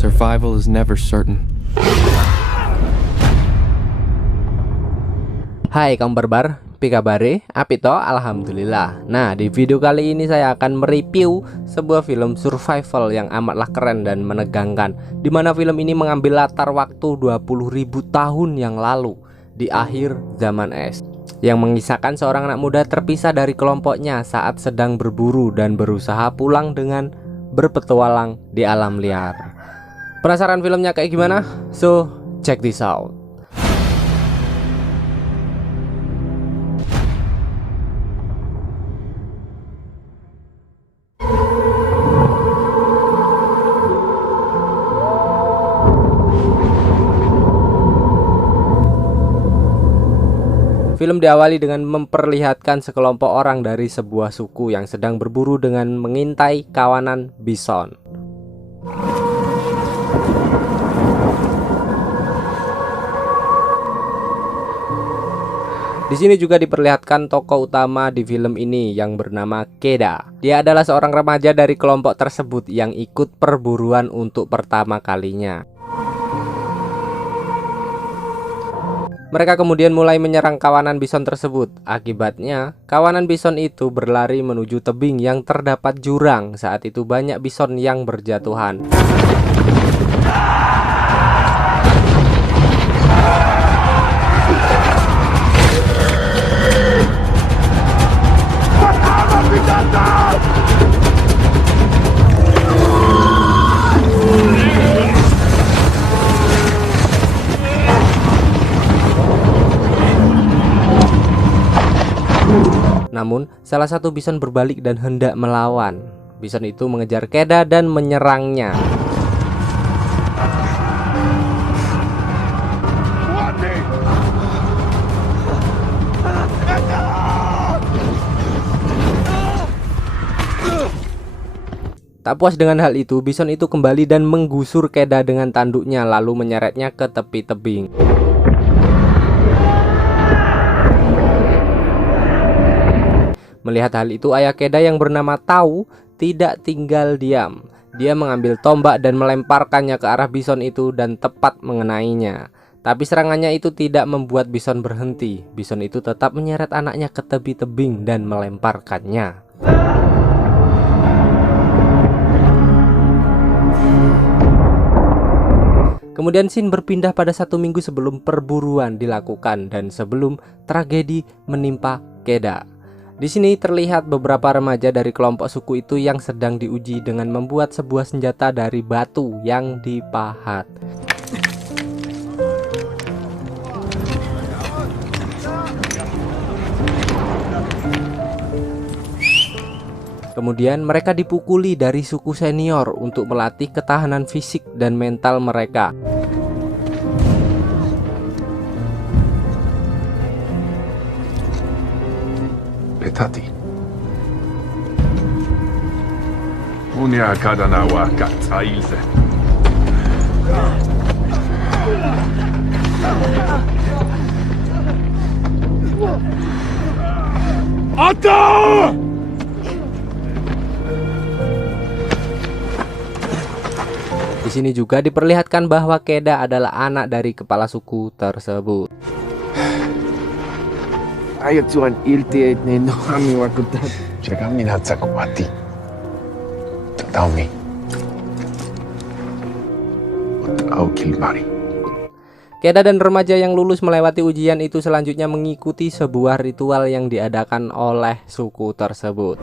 Survival is never certain. Hai kaum barbar, pikabare, apito, alhamdulillah. Nah, di video kali ini saya akan mereview sebuah film survival yang amatlah keren dan menegangkan, dimana film ini mengambil latar waktu 20.000 tahun yang lalu, di akhir zaman es, yang mengisahkan seorang anak muda terpisah dari kelompoknya saat sedang berburu dan berusaha pulang dengan berpetualang di alam liar. Penasaran filmnya kayak gimana? So, check this out. Film diawali dengan memperlihatkan sekelompok orang dari sebuah suku yang sedang berburu dengan mengintai kawanan bison. Di sini juga diperlihatkan tokoh utama di film ini yang bernama Keda. Dia adalah seorang remaja dari kelompok tersebut yang ikut perburuan untuk pertama kalinya. Mereka kemudian mulai menyerang kawanan bison tersebut. Akibatnya, kawanan bison itu berlari menuju tebing yang terdapat jurang. Saat itu banyak bison yang berjatuhan. Namun, salah satu bison berbalik dan hendak melawan. Bison itu mengejar Keda dan menyerangnya. Tak puas dengan hal itu, bison itu kembali dan menggusur Keda dengan tanduknya, lalu menyeretnya ke tepi tebing. Melihat hal itu, ayah Keda yang bernama Tau tidak tinggal diam. Dia mengambil tombak dan melemparkannya ke arah bison itu dan tepat mengenainya. Tapi serangannya itu tidak membuat bison berhenti. Bison itu tetap menyeret anaknya ke tepi tebing dan melemparkannya. Kemudian scene berpindah pada 1 minggu sebelum perburuan dilakukan dan sebelum tragedi menimpa Keda. Di sini terlihat beberapa remaja dari kelompok suku itu yang sedang diuji dengan membuat sebuah senjata dari batu yang dipahat. Kemudian mereka dipukuli dari suku senior untuk melatih ketahanan fisik dan mental mereka. Petati. Unia kadana wa kataize. Ata! Di sini juga diperlihatkan bahwa Keda adalah anak dari kepala suku tersebut. Ayo tuan ilti no kami wakutat. Jaga minat sakuati. Taumi. Utau kilmari. Keda dan remaja yang lulus melewati ujian itu selanjutnya mengikuti sebuah ritual yang diadakan oleh suku tersebut.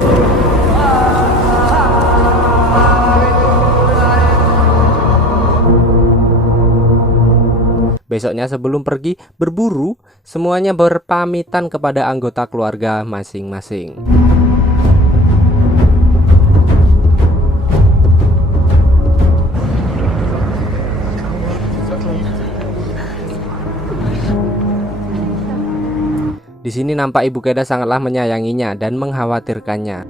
Besoknya sebelum pergi berburu, semuanya berpamitan kepada anggota keluarga masing-masing. Di sini nampak ibu Keda sangatlah menyayanginya dan mengkhawatirkannya.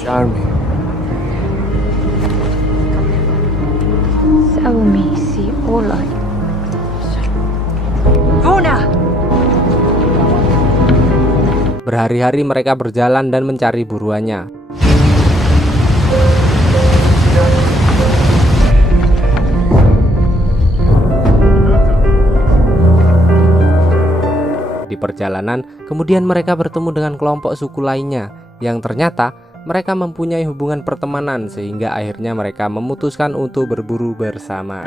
Charming. Berhari-hari mereka berjalan dan mencari buruannya. Di perjalanan, kemudian mereka bertemu dengan kelompok suku lainnya yang ternyata mereka mempunyai hubungan pertemanan sehingga akhirnya mereka memutuskan untuk berburu bersama.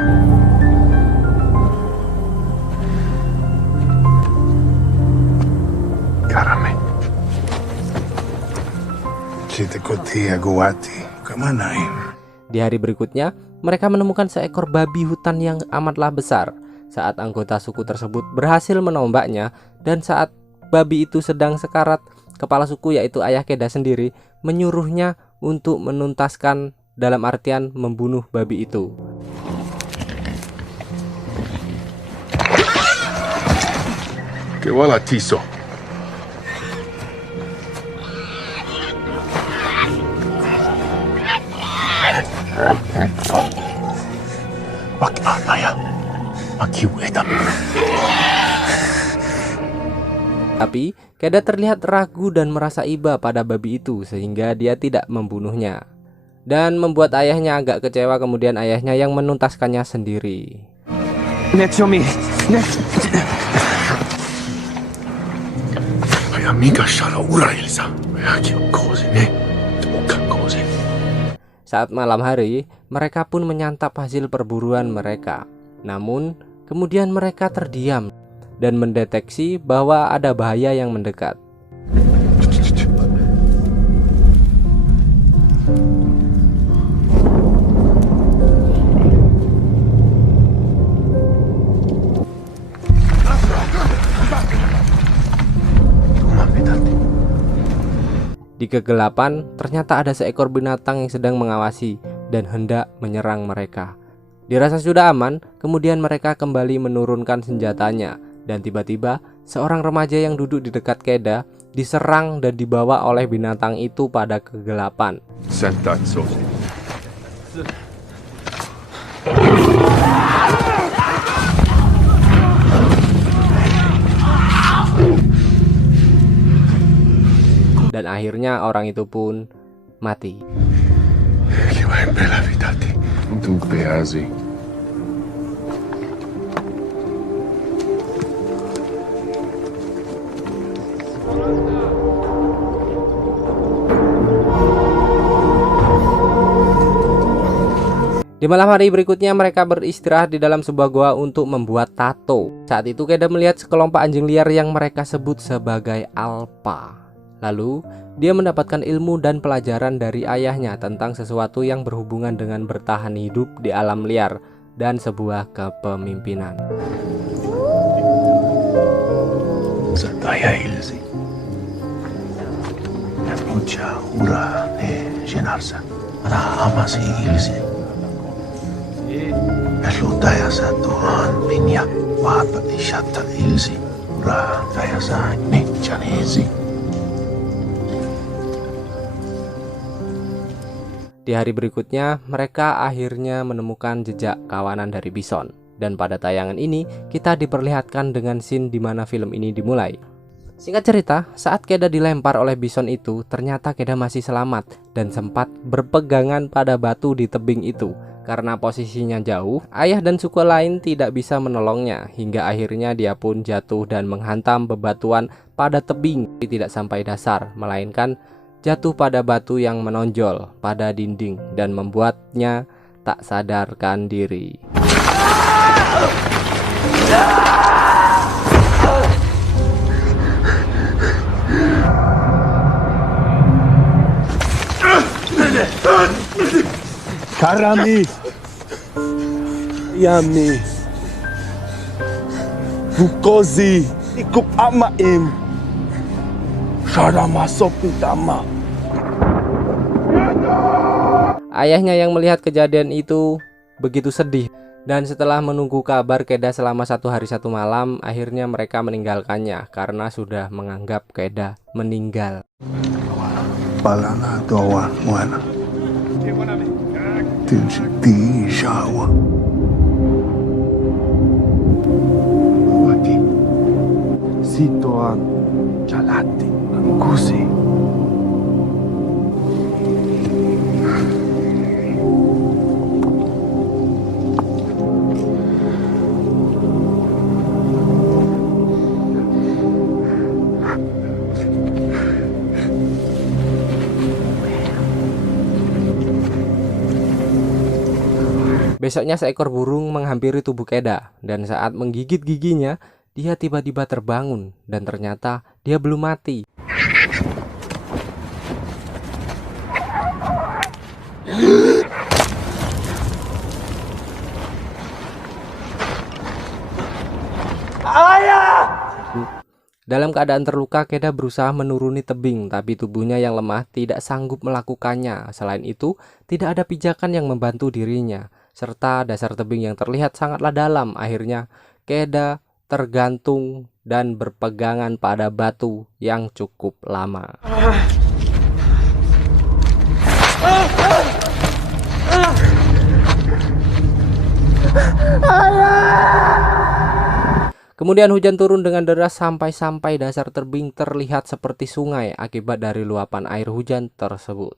Carame. Siete coti aguati. Kemana ini? Di hari berikutnya, mereka menemukan seekor babi hutan yang amatlah besar. Saat anggota suku tersebut berhasil menombaknya, dan saat babi itu sedang sekarat, kepala suku yaitu ayah Keda sendiri menyuruhnya untuk menuntaskan, dalam artian membunuh babi itu. Que wala tiso. Wak anaya. Makiweda. Tapi Keda terlihat ragu dan merasa iba pada babi itu sehingga dia tidak membunuhnya, dan membuat ayahnya agak kecewa. Kemudian ayahnya yang menuntaskannya sendiri. Netsomi. Ay amiga shara ura ilsa. Ayaki koze ne. Bukan koze. Saat malam hari, mereka pun menyantap hasil perburuan mereka. Namun kemudian mereka terdiam dan mendeteksi bahwa ada bahaya yang mendekat. Di kegelapan, ternyata ada seekor binatang yang sedang mengawasi dan hendak menyerang mereka. Dirasa sudah aman, kemudian mereka kembali menurunkan senjatanya. Dan tiba-tiba, seorang remaja yang duduk di dekat Keda diserang dan dibawa oleh binatang itu pada kegelapan. Sentazzo. Dan akhirnya orang itu pun mati. Che vai bella vitati. Dunque asi. Di malam hari berikutnya mereka beristirahat di dalam sebuah goa untuk membuat tato. Saat itu Keda melihat sekelompok anjing liar yang mereka sebut sebagai alpa. Lalu dia mendapatkan ilmu dan pelajaran dari ayahnya tentang sesuatu yang berhubungan dengan bertahan hidup di alam liar dan sebuah kepemimpinan. Zataya ilsi. Mucha ura llenarsa. Para amasi ilsi. Pelutaya sa tuhan minyak wata isyata ilsi. Ura kaya sa mechanesi. Di hari berikutnya, mereka akhirnya menemukan jejak kawanan dari bison. Dan pada tayangan ini, kita diperlihatkan dengan scene di mana film ini dimulai. Singkat cerita, saat Keda dilempar oleh bison itu, ternyata Keda masih selamat dan sempat berpegangan pada batu di tebing itu. Karena posisinya jauh, ayah dan suku lain tidak bisa menolongnya, hingga akhirnya dia pun jatuh dan menghantam bebatuan pada tebing. Tidak sampai dasar, melainkan jatuh pada batu yang menonjol pada dinding dan membuatnya tak sadarkan diri. Karami Yami Bukozi Ikup amaim Sarama sopitama. Ayahnya yang melihat kejadian itu begitu sedih. Dan setelah menunggu kabar Keda selama 1 hari 1 malam, akhirnya mereka meninggalkannya karena sudah menganggap Keda meninggal. Palana doa muana. Tinsi shawa. Wati. Situan. Jalati. Angkusi. Besoknya seekor burung menghampiri tubuh Keda, dan saat menggigit giginya, dia tiba-tiba terbangun dan ternyata dia belum mati. Dalam keadaan terluka, Keda berusaha menuruni tebing, tapi tubuhnya yang lemah tidak sanggup melakukannya. Selain itu, tidak ada pijakan yang membantu dirinya, serta dasar tebing yang terlihat sangatlah dalam. Akhirnya, Keda tergantung dan berpegangan pada batu yang cukup lama. Kemudian hujan turun dengan deras sampai dasar tebing terlihat seperti sungai akibat dari luapan air hujan tersebut.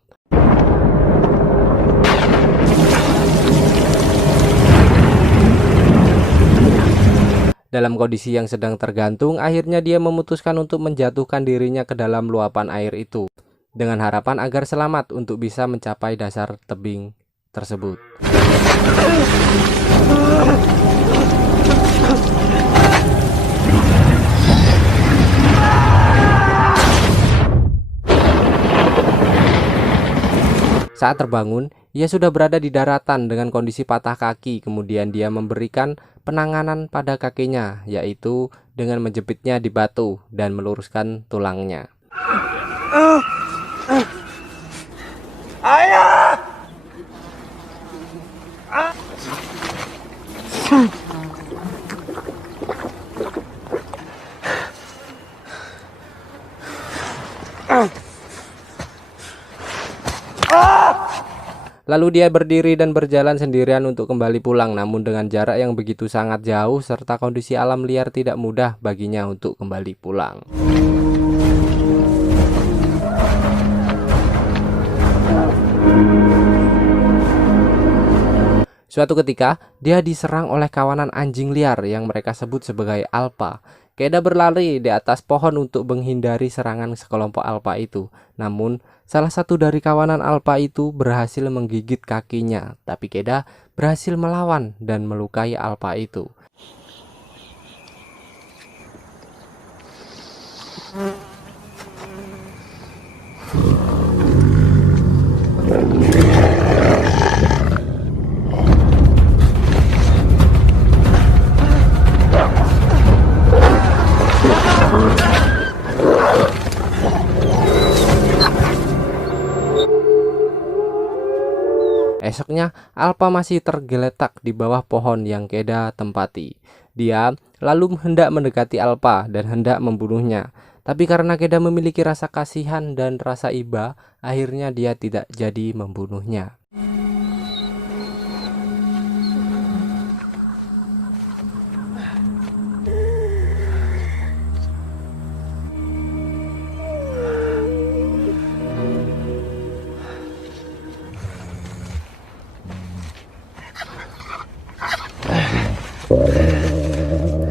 Dalam kondisi yang sedang tergantung, akhirnya dia memutuskan untuk menjatuhkan dirinya ke dalam luapan air itu, dengan harapan agar selamat untuk bisa mencapai dasar tebing tersebut. Saat terbangun, ia sudah berada di daratan dengan kondisi patah kaki. Kemudian dia memberikan penanganan pada kakinya, yaitu dengan menjepitnya di batu dan meluruskan tulangnya. Lalu dia berdiri dan berjalan sendirian untuk kembali pulang, namun dengan jarak yang begitu sangat jauh serta kondisi alam liar tidak mudah baginya untuk kembali pulang. Suatu ketika, dia diserang oleh kawanan anjing liar yang mereka sebut sebagai alpa. Keda berlari di atas pohon untuk menghindari serangan sekelompok alpa itu. Namun, salah satu dari kawanan alpa itu berhasil menggigit kakinya, tapi Keda berhasil melawan dan melukai alpa itu. Esoknya, alpa masih tergeletak di bawah pohon yang Keda tempati. Dia lalu hendak mendekati alpa dan hendak membunuhnya. Tapi karena Keda memiliki rasa kasihan dan rasa iba, akhirnya dia tidak jadi membunuhnya.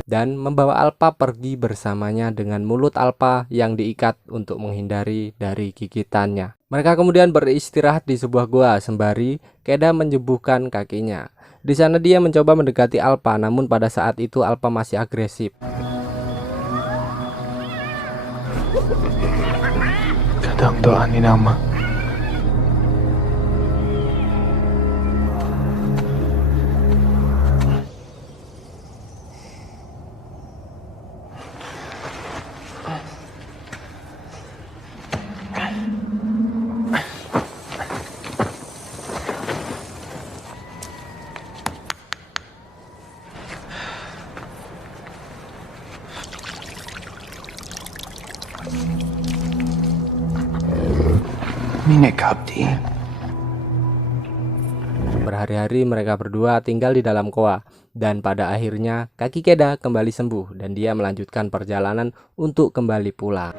Dan membawa alpa pergi bersamanya dengan mulut alpa yang diikat untuk menghindari dari gigitannya. Mereka kemudian beristirahat di sebuah gua sembari Keda menyembuhkan kakinya. Di sana dia mencoba mendekati alpa, namun pada saat itu alpa masih agresif. Kadang doa ni nama. Minek Abdi. Berhari-hari mereka berdua tinggal di dalam goa, dan pada akhirnya kaki Keda kembali sembuh dan dia melanjutkan perjalanan untuk kembali pulang.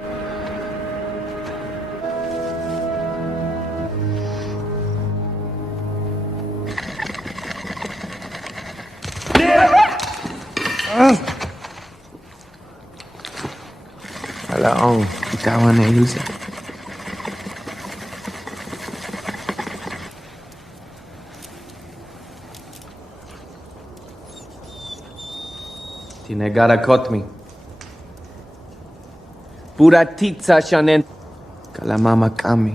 Alam, bitawan na Ilse. Di negara Kotmi. Buratitsa Shanen. Kala mama kami.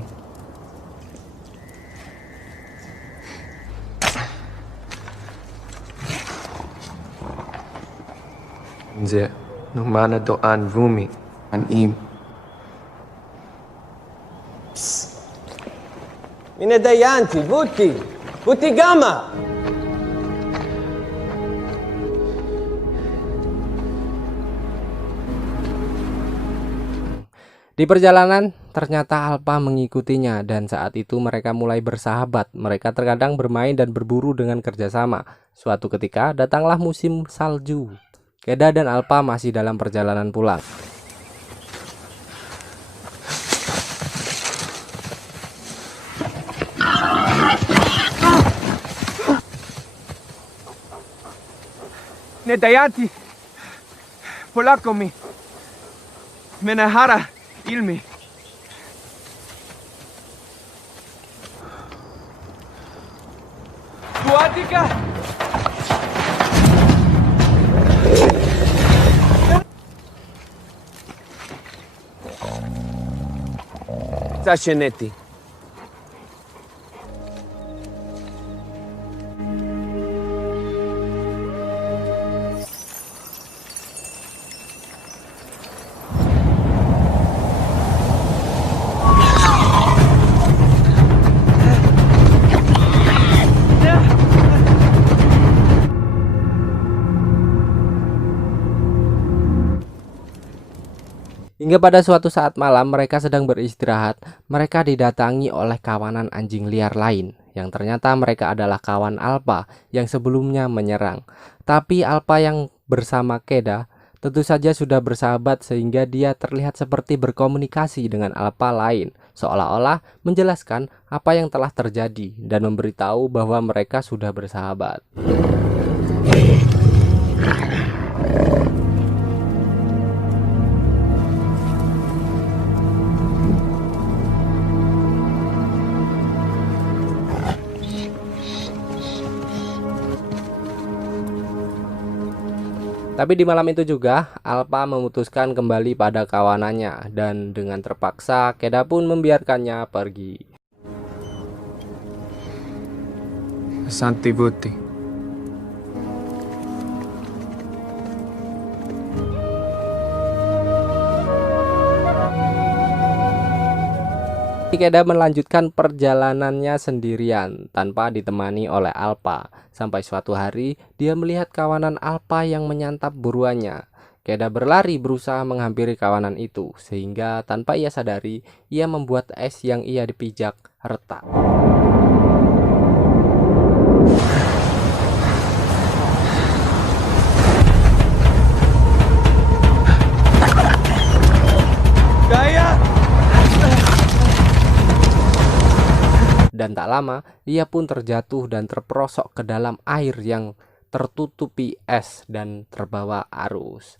Nze, numana doan Rumi, an im. Minadayanti, Buti! Buti Gama! Di perjalanan, ternyata Alpa mengikutinya dan saat itu mereka mulai bersahabat. Mereka terkadang bermain dan berburu dengan kerjasama. Suatu ketika, datanglah musim salju. Keda dan Alpa masih dalam perjalanan pulang. Nedayanti. Polakomi. Menahara. Ilmi. Buatika. Sashenetti. Hingga pada suatu saat malam mereka sedang beristirahat, mereka didatangi oleh kawanan anjing liar lain yang ternyata mereka adalah kawan Alpa yang sebelumnya menyerang. Tapi Alpa yang bersama Keda tentu saja sudah bersahabat sehingga dia terlihat seperti berkomunikasi dengan Alpa lain, seolah-olah menjelaskan apa yang telah terjadi dan memberitahu bahwa mereka sudah bersahabat. Tapi di malam itu juga, Alpa memutuskan kembali pada kawanannya dan dengan terpaksa Keda pun membiarkannya pergi. Santi Buti. Keda melanjutkan perjalanannya sendirian tanpa ditemani oleh Alpa. Sampai suatu hari dia melihat kawanan Alpa yang menyantap buruannya. Keda berlari berusaha menghampiri kawanan itu sehingga tanpa ia sadari ia membuat es yang ia dipijak retak. Dan tak lama, ia pun terjatuh dan terperosok ke dalam air yang tertutupi es dan terbawa arus.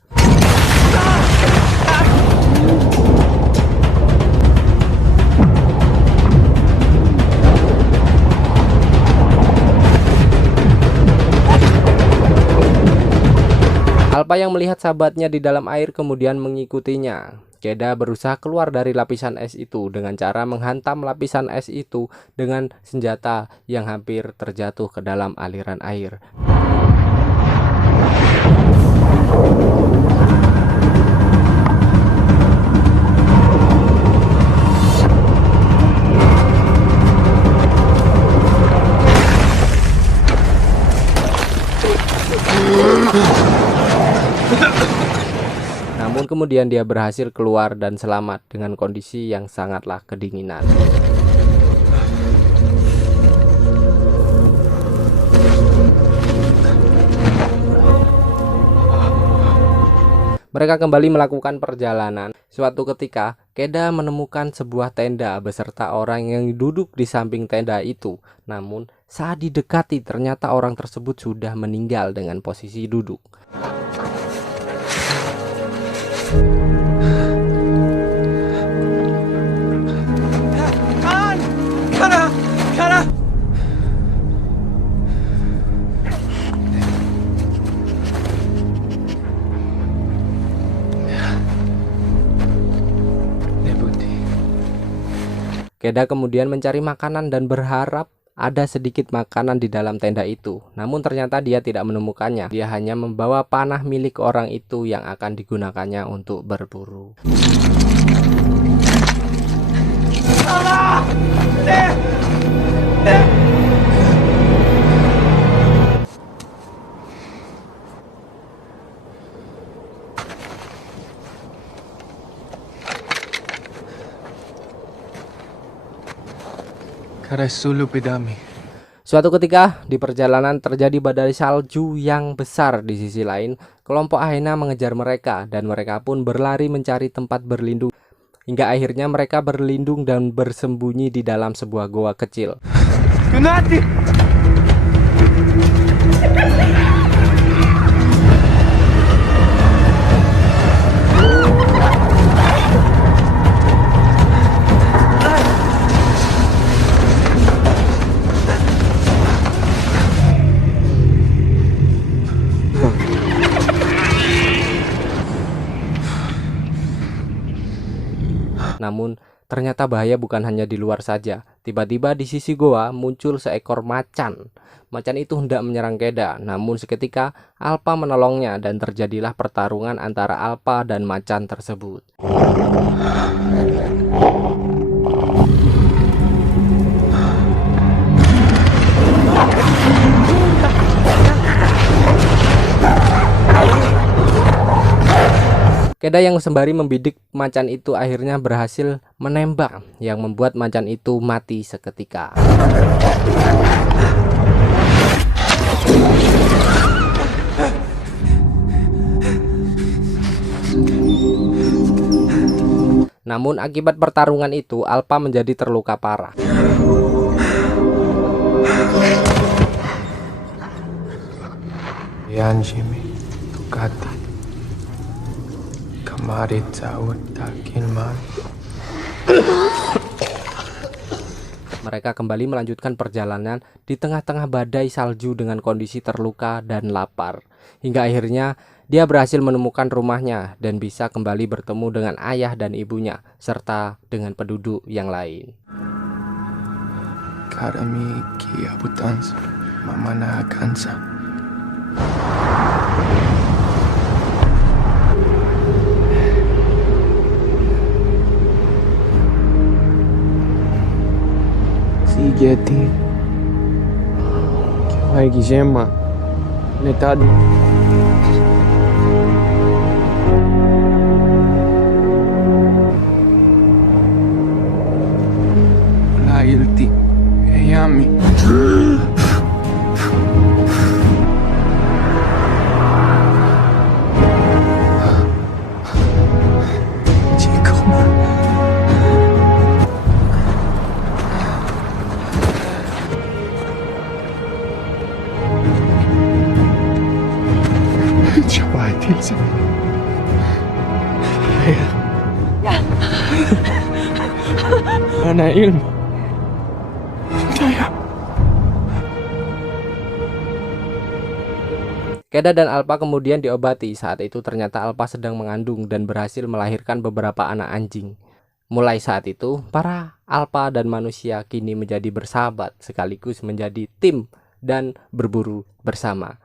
Alpa yang melihat sahabatnya di dalam air kemudian mengikutinya. Keda berusaha keluar dari lapisan es itu dengan cara menghantam lapisan es itu dengan senjata yang hampir terjatuh ke dalam aliran air. Namun kemudian dia berhasil keluar dan selamat dengan kondisi yang sangatlah kedinginan. Mereka kembali melakukan perjalanan. Suatu ketika, Keda menemukan sebuah tenda beserta orang yang duduk di samping tenda itu. Namun, saat didekati ternyata orang tersebut sudah meninggal dengan posisi duduk. Keda kemudian mencari makanan dan berharap ada sedikit makanan di dalam tenda itu. Namun ternyata dia tidak menemukannya. Dia hanya membawa panah milik orang itu yang akan digunakannya untuk berburu. Karasulu pedami. Suatu ketika di perjalanan terjadi badai salju yang besar. Di sisi lain, kelompok Ahena mengejar mereka dan mereka pun berlari mencari tempat berlindung. Hingga akhirnya mereka berlindung dan bersembunyi di dalam sebuah goa kecil. Kunati! Namun ternyata bahaya bukan hanya di luar saja. Tiba-tiba di sisi goa muncul seekor macan. Macan itu hendak menyerang Keda, namun seketika Alpa menolongnya dan terjadilah pertarungan antara Alpa dan macan tersebut. Keda yang sembari membidik macan itu akhirnya berhasil menembak yang membuat macan itu mati seketika. Namun akibat pertarungan itu Alpa menjadi terluka parah. Yanjimi tukati. Kamarit saut takilman. Mereka kembali melanjutkan perjalanan di tengah-tengah badai salju dengan kondisi terluka dan lapar. Hingga akhirnya dia berhasil menemukan rumahnya dan bisa kembali bertemu dengan ayah dan ibunya serta dengan penduduk yang lain. Karami kiabutansa mamana kansa. Sigeti. Kiwai gijema. Netad. Lailti. Eyami. Coba tilsa. Mana ilmu? Keda dan Alpa kemudian diobati. Saat itu ternyata Alpa sedang mengandung dan berhasil melahirkan beberapa anak anjing. Mulai saat itu, para Alpa dan manusia kini menjadi bersahabat sekaligus menjadi tim dan berburu bersama.